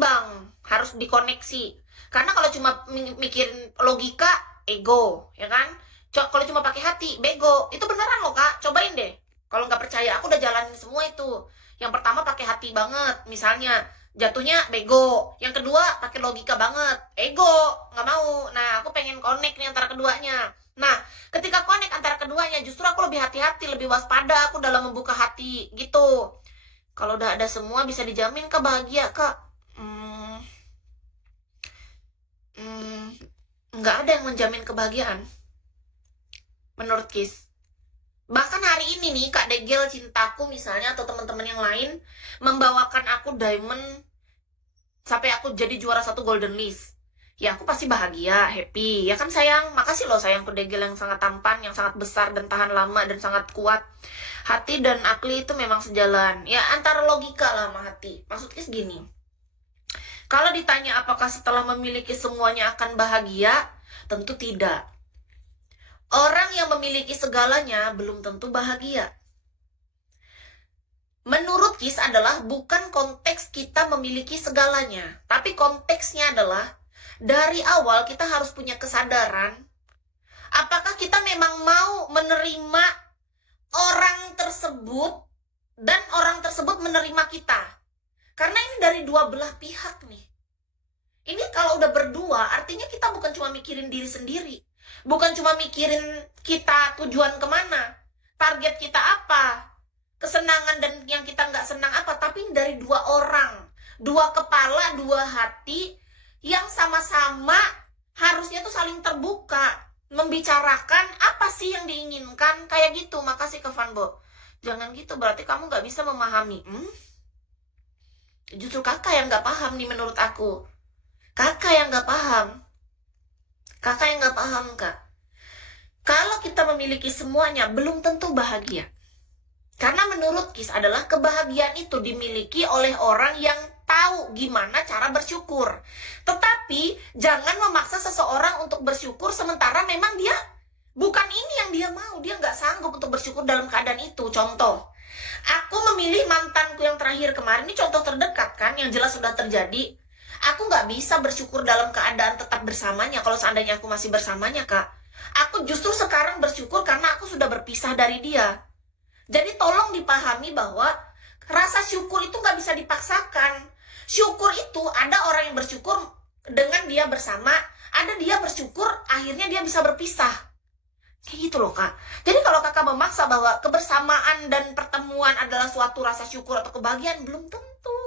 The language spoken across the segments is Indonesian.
seimbang, harus dikoneksi. Karena kalau cuma mikirin logika, ego, ya kan? Kalau cuma pakai hati, bego. Itu beneran loh kak, cobain deh. Kalau nggak percaya, aku udah jalanin semua itu. Yang pertama pakai hati banget, misalnya jatuhnya bego. Yang kedua pakai logika banget, ego, nggak mau. Nah, aku pengen connect nih antara keduanya. Nah, ketika connect antara keduanya, justru aku lebih hati-hati, lebih waspada aku dalam membuka hati, gitu. Kalau udah ada semua, bisa dijamin kak bahagia kak? Hmm, hmm, nggak ada yang menjamin kebahagiaan, menurut Kis. Bahkan hari ini nih, Kak Degel cintaku misalnya, atau teman-teman yang lain, membawakan aku diamond, sampai aku jadi juara satu golden list. Ya aku pasti bahagia, happy. Ya kan sayang, makasih loh sayangku Degel yang sangat tampan, yang sangat besar dan tahan lama dan sangat kuat. Hati dan akli itu memang sejalan. Ya antara logika lah sama hati. Maksudnya segini. Kalau ditanya apakah setelah memiliki semuanya akan bahagia, tentu tidak. Orang yang memiliki segalanya belum tentu bahagia. Menurut Kis adalah bukan konteks kita memiliki segalanya, tapi konteksnya adalah dari awal kita harus punya kesadaran apakah kita memang mau menerima orang tersebut dan orang tersebut menerima kita. Karena ini dari dua belah pihak nih. Ini kalau udah berdua artinya kita bukan cuma mikirin diri sendiri, bukan cuma mikirin kita tujuan kemana, target kita apa, kesenangan dan yang kita nggak senang apa, tapi dari dua orang, dua kepala, dua hati yang sama-sama harusnya tuh saling terbuka, membicarakan apa sih yang diinginkan, kayak gitu. Makasih ke Vanbo. Jangan gitu, berarti kamu nggak bisa memahami. Justru kakak yang nggak paham nih menurut aku. Kakak yang nggak paham. Kakak yang nggak paham kak. Kalau kita memiliki semuanya, belum tentu bahagia. Karena menurut Kis adalah kebahagiaan itu dimiliki oleh orang yang tahu gimana cara bersyukur. Tetapi jangan memaksa seseorang untuk bersyukur sementara memang dia bukan ini yang dia mau. Dia nggak sanggup untuk bersyukur dalam keadaan itu. Contoh, aku memilih mantanku yang terakhir kemarin. Ini contoh terdekat kan, yang jelas sudah terjadi. Aku nggak bisa bersyukur dalam keadaan tetap bersamanya kalau seandainya aku masih bersamanya kak. Aku justru sekarang bersyukur karena aku sudah berpisah dari dia. Jadi tolong dipahami bahwa rasa syukur itu nggak bisa dipaksakan. Syukur itu ada orang yang bersyukur dengan dia bersama, ada dia bersyukur akhirnya dia bisa berpisah. Kayak gitu loh kak. Jadi kalau kakak memaksa bahwa kebersamaan dan pertemuan adalah suatu rasa syukur atau kebahagiaan, belum tentu.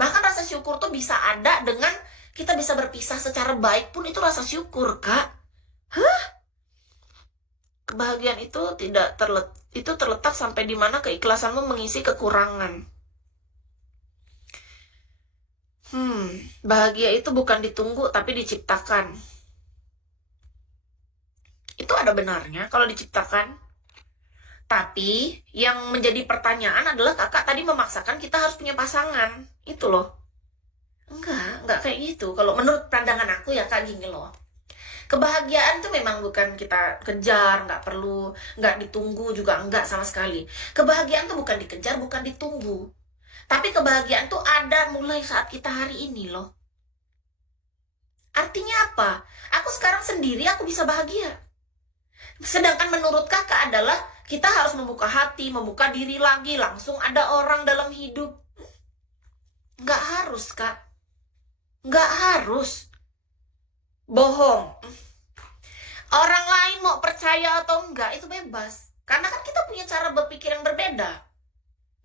Bahkan rasa syukur tuh bisa ada dengan kita bisa berpisah secara baik pun itu rasa syukur kak. Hah? Kebahagiaan itu terletak sampai di mana keikhlasanmu mengisi kekurangan. Bahagia itu bukan ditunggu tapi diciptakan. Itu ada benarnya kalau diciptakan. Tapi yang menjadi pertanyaan adalah kakak tadi memaksakan kita harus punya pasangan. Itu loh. Enggak kayak gitu. Kalau menurut pandangan aku ya kak gini loh. Kebahagiaan tuh memang bukan kita kejar, nggak ditunggu juga enggak sama sekali. Kebahagiaan tuh bukan dikejar, bukan ditunggu. Tapi kebahagiaan tuh ada mulai saat kita hari ini loh. Artinya apa? Aku sekarang sendiri aku bisa bahagia. Sedangkan menurut kakak adalah kita harus membuka hati, membuka diri lagi, langsung ada orang dalam hidup. Nggak harus kak. Nggak harus. Bohong. Orang lain mau percaya atau enggak itu bebas. Karena kan kita punya cara berpikir yang berbeda.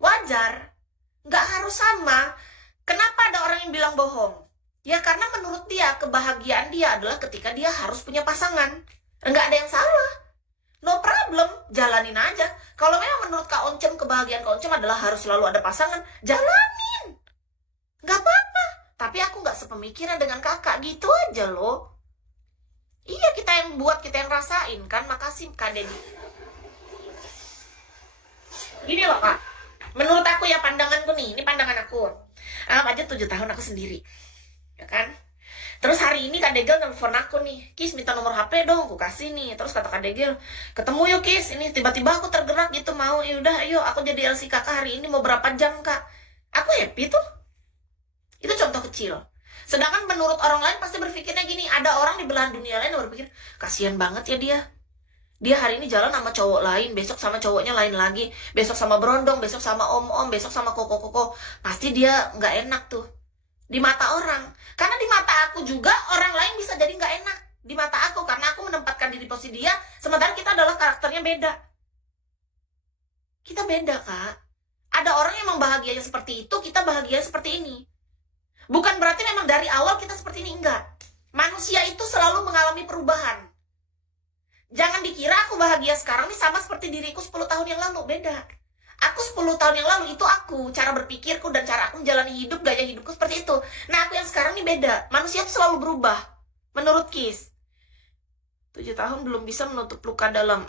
Wajar. Nggak harus sama. Kenapa ada orang yang bilang bohong? Ya karena menurut dia kebahagiaan dia adalah ketika dia harus punya pasangan. Nggak ada yang salah. No problem, jalanin aja. Kalau memang menurut Kak Oncem kebahagiaan Kak Oncem adalah harus selalu ada pasangan, jalanin. Nggak apa-apa. Tapi aku nggak sepemikiran dengan kakak gitu aja loh. Iya kita yang buat, kita yang rasain kan. Makasih Kak Dedi. Gini loh kak, menurut aku ya pandanganku nih, ini pandangan aku. Anggap aja 7 tahun aku sendiri, ya kan. Terus hari ini Kak Degel nelfon aku nih, Kis minta nomor HP dong, aku kasih nih. Terus kata Kak Degel, ketemu yuk Kis, ini tiba-tiba aku tergerak gitu mau. Yaudah ayo aku jadi LC kakak hari ini mau berapa jam kak. Aku happy tuh. Itu contoh kecil. Sedangkan menurut orang lain pasti berpikirnya gini, ada orang di belahan dunia lain yang berpikir, kasihan banget ya dia. Dia hari ini jalan sama cowok lain, besok sama cowoknya lain lagi, besok sama berondong, besok sama om-om, besok sama koko-koko. Pasti dia nggak enak tuh di mata orang. Karena di mata aku juga orang lain bisa jadi nggak enak di mata aku, karena aku menempatkan diri posisi dia, sementara kita adalah karakternya beda. Kita beda, Kak. Ada orang yang memang bahagianya seperti itu, kita bahagia seperti ini. Bukan berarti memang dari awal kita seperti ini, enggak. Manusia itu selalu mengalami perubahan. Jangan dikira aku bahagia sekarang nih sama seperti diriku 10 tahun yang lalu, beda. Aku 10 tahun yang lalu itu aku, cara berpikirku dan cara aku menjalani hidup, gaya hidupku seperti itu. Nah, aku yang sekarang nih beda. Manusia itu selalu berubah. Menurut Kis, 7 tahun belum bisa menutup luka dalam.